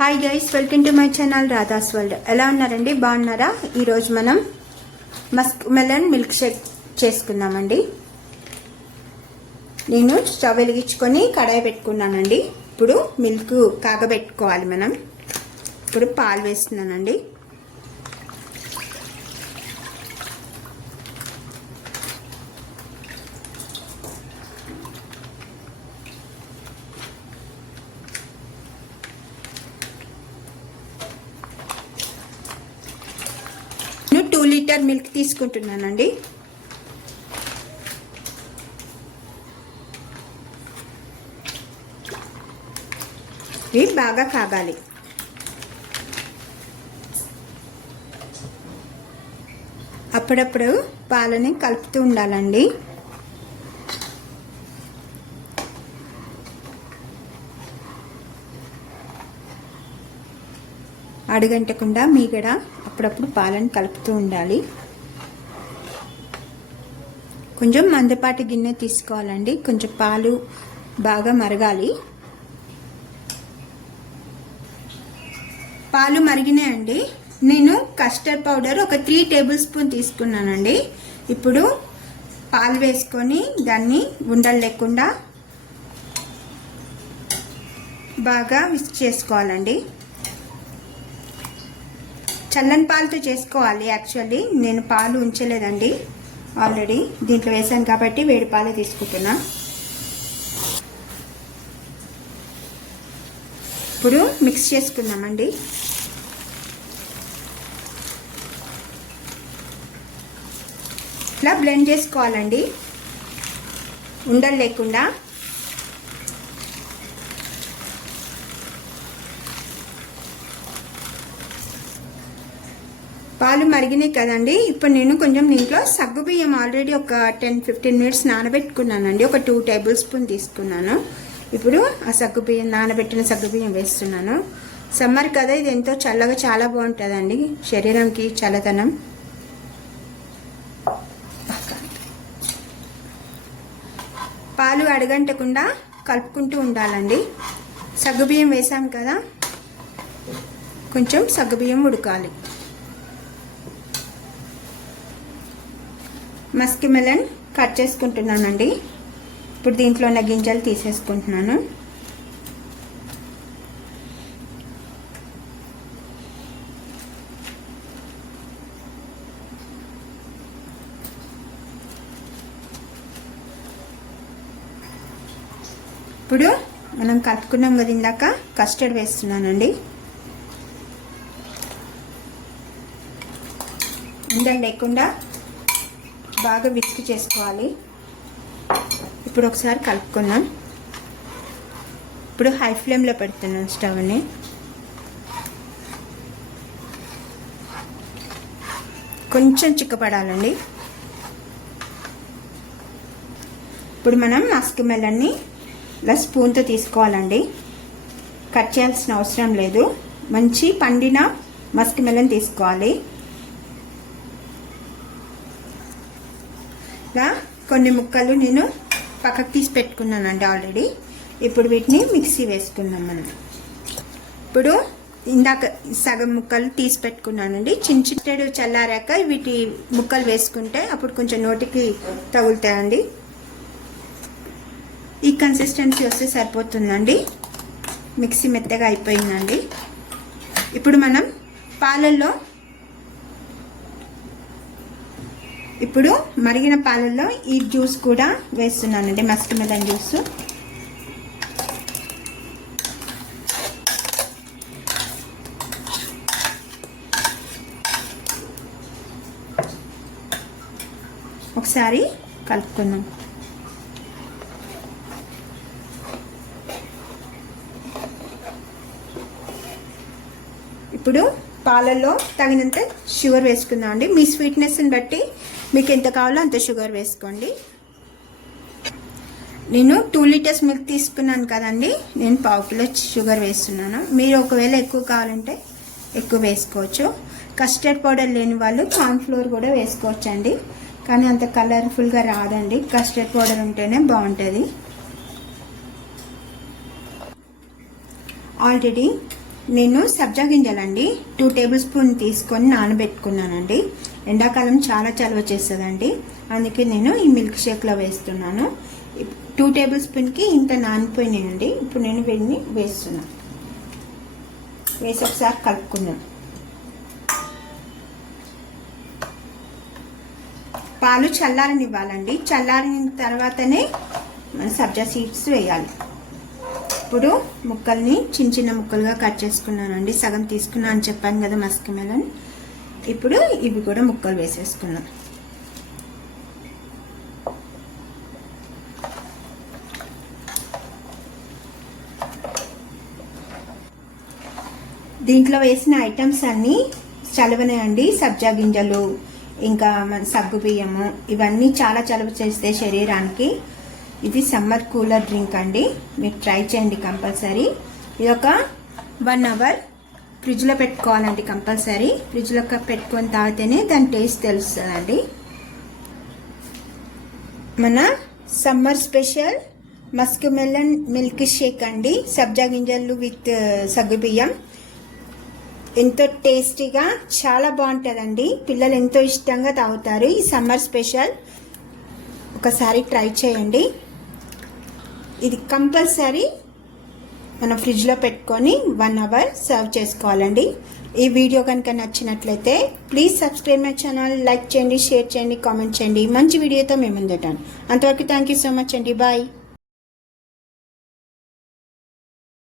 Hi guys, welcome to my channel Radha's world. ఎలా ఉన్నారండి? బాగున్నారా? ఈరోజు మనం మస్క్ మెలన్ మిల్క్ షేక్ చేసుకుందామండి. నేను స్టవ్ వెలిగించుకొని కడాయి పెట్టుకున్నానండి. ఇప్పుడు మిల్క్ కాగబెట్టుకోవాలి మనం. ఇప్పుడు పాలు వేస్తున్నానండి. నేను 2 లీటర్ మిల్క్ తీసుకుంటున్నానండి. ఇవి బాగా కాగాలి. అప్పుడప్పుడు పాలని కలుపుతూ ఉండాలండి. అడుగంటకుండా మీగడ అప్పుడప్పుడు పాలను కలుపుతూ ఉండాలి. కొంచెం మందపాటి గిన్నె తీసుకోవాలండి. కొంచెం పాలు బాగా మరగాలి. పాలు మరిగినాయండి. నేను కస్టర్డ్ పౌడర్ ఒక 3 టేబుల్ స్పూన్ తీసుకున్నానండి. ఇప్పుడు పాలు వేసుకొని దాన్ని ఉండలు లేకుండా బాగా మిక్స్ చేసుకోవాలండి. చల్లని పాలతో చేసుకోవాలి. యాక్చువల్లీ నేను పాలు ఉంచలేదండి, ఆల్రెడీ దీంట్లో వేసాను కాబట్టి వేడి పాలు తీసుకుంటున్నా. ఇప్పుడు మిక్స్ చేసుకుందామండి. ఇట్లా బ్లెండ్ చేసుకోవాలండి, ఉండలు లేకుండా. పాలు మరిగినాయి కదండి. ఇప్పుడు నేను కొంచెం దీంట్లో సగ్గుబియ్యం ఆల్రెడీ ఒక 10-15 మినిట్స్ నానబెట్టుకున్నానండి. ఒక 2 టేబుల్ స్పూన్ తీసుకున్నాను. ఇప్పుడు ఆ సగ్గుబియ్యం, నానబెట్టిన సగ్గుబియ్యం వేస్తున్నాను. సమ్మర్ కదా, ఇది ఎంతో చల్లగా చాలా బాగుంటుందండి శరీరంకి చల్లదనం. పాలు అడగంటకుండా కలుపుకుంటూ ఉండాలండి. సగ్గుబియ్యం వేసాం కదా, కొంచెం సగ్గుబియ్యం ఉడకాలి. మస్క్ మెలన్ కట్ చేసుకుంటున్నానండి. ఇప్పుడు దీంట్లో ఉన్న గింజలు తీసేసుకుంటున్నాను. ఇప్పుడు మనం కలుపుకున్నాం కదా ఇందాక, కస్టర్డ్ వేస్తున్నానండి. ఉండలు లేకుండా బాగా విస్క్ చేసుకోవాలి. ఇప్పుడు ఒకసారి కలుపుకుందాం. ఇప్పుడు హై ఫ్లేమ్లో పెడుతున్నాను స్టవ్ని. కొంచెం చిక్కపడాలండి. ఇప్పుడు మనం మస్క్ మెలన్ని ఇలా స్పూన్తో తీసుకోవాలండి. కట్ చేయాల్సిన అవసరం లేదు. మంచి పండిన మస్క్ మెలన్ తీసుకోవాలి. ఇలా కొన్ని ముక్కలు నేను పక్కకు తీసి పెట్టుకున్నానండి ఆల్రెడీ. ఇప్పుడు వీటిని మిక్సీ వేసుకుందాం మనం. ఇప్పుడు ఇందాక సగం ముక్కలు తీసి పెట్టుకున్నానండి. చిన్నచిట్టెడు చల్లారాక వీటి ముక్కలు వేసుకుంటే అప్పుడు కొంచెం నోటికి తగులుతాయండి. ఈ కన్సిస్టెన్సీ వస్తే సరిపోతుందండి. మిక్సీ మెత్తగా అయిపోయిందండి. ఇప్పుడు మనం పాలల్లో, ఇప్పుడు మరిగిన పాలల్లో ఈ జ్యూస్ కూడా వేస్తున్నానండి, మస్క్ మెలన్ జ్యూస్. ఒకసారి కలుపుకుందాం. ఇప్పుడు పాలల్లో తగినంత షుగర్ వేసుకుందాం అండి. మీ స్వీట్నెస్ని బట్టి మీకు ఎంత కావాలో అంత షుగర్ వేసుకోండి. నేను 2 లీటర్స్ మిల్క్ తీసుకున్నాను కదండి, నేను 1/2 కిలో షుగర్ వేస్తున్నాను. మీరు ఒకవేళ ఎక్కువ కావాలంటే ఎక్కువ వేసుకోవచ్చు. కస్టర్డ్ పౌడర్ లేని వాళ్ళు కార్న్ఫ్లోర్ కూడా వేసుకోవచ్చండి, కానీ అంత కలర్ఫుల్గా రాదండి. కస్టర్డ్ పౌడర్ ఉంటేనే బాగుంటుంది. ఆల్రెడీ నేను సబ్జా గింజలండి 2 టేబుల్ స్పూన్ తీసుకొని నానబెట్టుకున్నానండి. ఎండాకాలం చాలా చలవ చేస్తుందండి, అందుకే నేను ఈ మిల్క్ షేక్లో వేస్తున్నాను. 2 టేబుల్ స్పూన్కి ఇంత నానిపోయినాయండి. ఇప్పుడు నేను వీటిని వేస్తున్నాను. వేసి ఒకసారి కలుపుకుందాం. పాలు చల్లారనివ్వాలండి. చల్లారిన తర్వాతనే సబ్జా సీడ్స్ వేయాలి. ఇప్పుడు ముక్కల్ని చిన్న చిన్న ముక్కలుగా కట్ చేసుకున్నానండి. సగం తీసుకున్నా అని చెప్పాను కదా మస్క్ మెలన్. ఇప్పుడు ఇవి కూడా ముక్కలు వేసేసుకున్నాం. దీంట్లో వేసిన ఐటమ్స్ అన్నీ చలవనే సబ్జా గింజలు, ఇంకా మన సగ్గు బియ్యము, ఇవన్నీ చాలా చలవ చేస్తే శరీరానికి. ఇది సమ్మర్ కూలర్ డ్రింక్ అండి, మీరు ట్రై చేయండి కంపల్సరీ. ఇది ఒక 1 అవర్ ఫ్రిడ్జ్లో పెట్టుకోవాలండి కంపల్సరీ. ఫ్రిడ్జ్లో పెట్టుకొని తాగితేనే దాని టేస్ట్ తెలుస్తుందండి. మన summer special Musk melon milk shake అండి, సబ్జా గింజలు విత్ సగ్గు బియ్యం. ఎంతో టేస్టీగా చాలా బాగుంటుందండి. పిల్లలు ఎంతో ఇష్టంగా తాగుతారు. ఈ సమ్మర్ స్పెషల్ ఒకసారి ట్రై చేయండి. ఇది కంపల్సరీ మన ఫ్రిడ్జ్లో పెట్టుకొని 1 అవర్ సర్వ్ చేసుకోవాలండి. ఈ వీడియో కనుక నచ్చినట్లయితే please subscribe my channel, like చేయండి, షేర్ చేయండి, కామెంట్ చేయండి. మంచి వీడియోతో మేము ముందుంటాను. అంతవరకు థ్యాంక్ యూ సో మచ్ అండి. బాయ్.